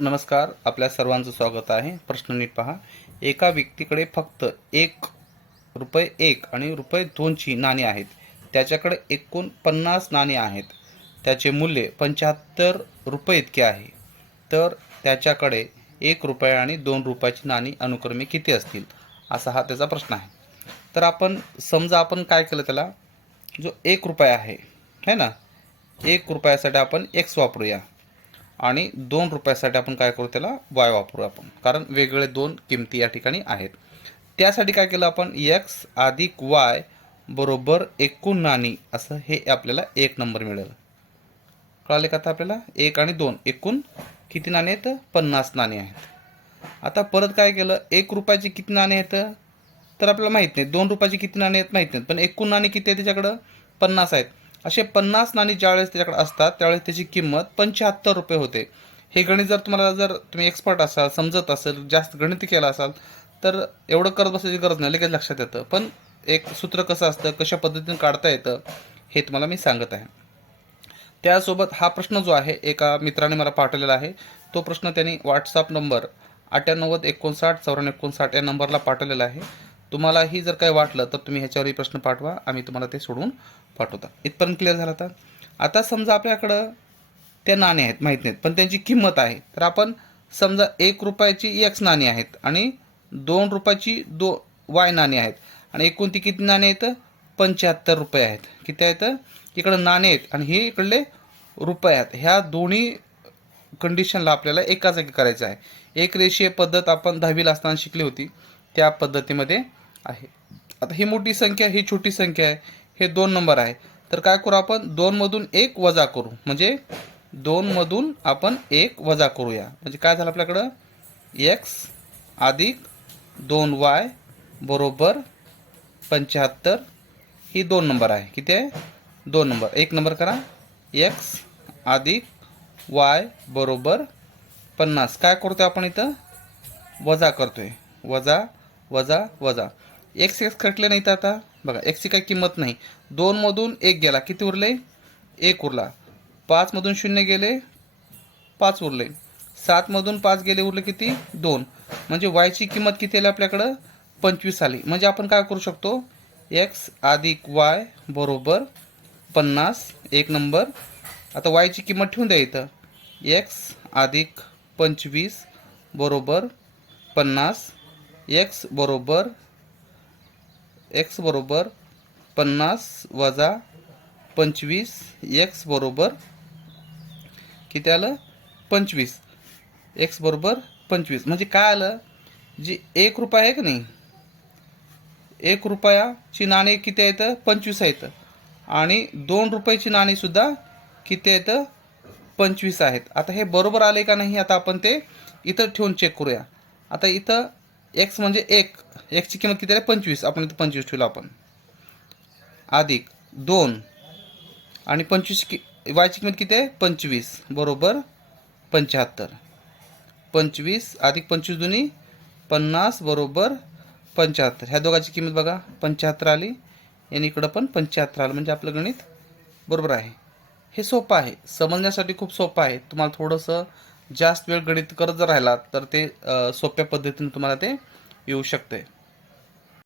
नमस्कार आपल्या सर्वांचं स्वागत आहे. प्रश्न नीट पहा. एका व्यक्तीकडे फक्त एक रुपये एक आणि रुपये दोनची नाणी आहेत. त्याच्याकडे एकूण पन्नास नाणी आहेत. त्याचे मूल्य पंच्याहत्तर रुपये इतके आहे. तर त्याच्याकडे एक रुपये आणि दोन रुपयाची नाणी अनुक्रमे किती असतील? असा हा त्याचा प्रश्न आहे. तर आपण समजा आपण काय केलं त्याला? जो एक रुपया आहे है ना? एक रुपयासाठी आपण एक्स वापरूया. आणि दोन रुपयासाठी आपण काय करू त्याला वाय वापरू आपण. कारण वेगवेगळे दोन किमती या ठिकाणी आहेत. त्यासाठी काय केलं आपण? एक्स अधिक वाय बरोबर एकूण नाणी असं हे आपल्याला एक नंबर मिळेल. कळाले का आता आपल्याला? एक आणि दोन. एकूण किती नाणे आहेत? पन्नास नाणे आहेत. आता परत काय केलं? एक रुपयाची किती नाणे आहेत? तर आपल्याला माहीत नाही. दोन रुपयाची किती नाणे आहेत? माहीत नाहीत पण एकूण नाणी किती आहे त्याच्याकडं पन्नास आहेत. असे पन्नास नाणी ज्यावेळेस त्याच्याकडे असतात त्यावेळेस त्याची किंमत पंच्याहत्तर रुपये होते. हे गणित जर तुम्हाला जर तुम्ही एक्सपर्ट असाल समजत असेल जास्त गणित केलं असाल तर एवढं करत बसायची गरज नाही लगेच लक्षात येतं. पण एक सूत्र कसं असतं कशा पद्धतीने काढता येतं हे तुम्हाला मी सांगत आहे. त्यासोबत हा प्रश्न जो आहे एका मित्राने मला पाठवलेला आहे. तो प्रश्न त्यांनी व्हॉट्सअप नंबर अठ्ठ्याण्णवद एकोणसाठ चौऱ्याण्णव एकोणसाठ या नंबरला पाठवलेला आहे. तुम्हालाही जर काही वाटलं तर तुम्ही ह्याच्यावरही प्रश्न पाठवा. आम्ही तुम्हाला ते सोडवून पाठवता. इथपर्यंत क्लिअर झालं आता? आता समजा आपल्याकडं त्या नाणे आहेत माहीत नाहीत पण त्यांची किंमत आहे. तर आपण समजा एक रुपयाची एक्स नाणी आहेत आणि दोन रुपयाची दो वाय नाणी आहेत. आणि एकूण ती किती नाणे आहेत? पंच्याहत्तर रुपये आहेत. किती आहेत? इकडं नाणे आहेत आणि हे इकडले रुपये आहेत. ह्या दोन्ही कंडिशनला आपल्याला एका जागी करायचं आहे. एक रेषीय पद्धत आपण दहावीला असताना शिकली होती. त्या पद्धतीमध्ये आहे. आता ही मोठी संख्या ही छोटी संख्या आहे हे दोन नंबर आहे. तर काय करू आपण? दोनमधून एक वजा करू. म्हणजे दोनमधून आपण एक वजा करूया. म्हणजे काय झालं आपल्याकडं? एक्स अधिक दोन वाय बरोबर पंच्याहत्तर. ही दोन नंबर आहे. किती आहे? दोन नंबर. एक नंबर करा. एक्स अधिक वाय बरोबर पन्नास. काय करतो आपण इथं? वजा करतोय. वजा वजा वजा. एक्स एक्स खटले नाही तर आता. बघा एक्सची काही किंमत नाही. दोनमधून एक गेला. किती उरले? एक उरला. पाचमधून शून्य गेले पाच उरले. सातमधून पाच गेले उरले किती? दोन. म्हणजे वायची किंमत किती आली आपल्याकडं? पंचवीस आली. म्हणजे आपण काय करू शकतो? एक्स अधिक वाय बरोबर पन्नास. एक नंबर. आता वायची किंमत ठेवून द्या इथं. एक्स अधिक पंचवीस बरोबर पन्नास. एक्स बरोबर एक्स बरोबर पन्नास वजा पंचवीस एक्स बरोबर किती आलं? पंचवीस. एक्स बरोबर पंचवीस. म्हणजे काय आलं? जी एक रुपया आहे का नाही? एक रुपयाची नाणी किती आहेत? पंचवीस आहेत. आणि दोन रुपयाची नाणीसुद्धा किती आहेत? पंचवीस आहेत. आता हे बरोबर आले का नाही? आता आपण ते इथं ठेवून चेक करूया. आता इथं एक्स म्हणजे एक. एक्सची किंमत किती आहे? पंचवीस. आपण इथं पंचवीस ठेवलं आपण. अधिक दोन. आणि पंचवीस कि वायची किंमत किती आहे? पंचवीस. बरोबर? पंच्याहत्तर. पंचवीस अधिक पंचवीस दोन्ही पन्नास बरोबर? पंच्याहत्तर. ह्या दोघांची किंमत बघा. पंच्याहत्तर आली. आणि इकडं पण पंच्याहत्तर आलं. म्हणजे आपलं गणित बरोबर आहे. हे सोपं आहे. समजण्यासाठी खूप सोपं आहे. तुम्हाला थोडंसं जास्त वेळ गणित करत जर राहिला तर ते सोप्या पद्धतीने तुम्हाला ते येऊ शकते.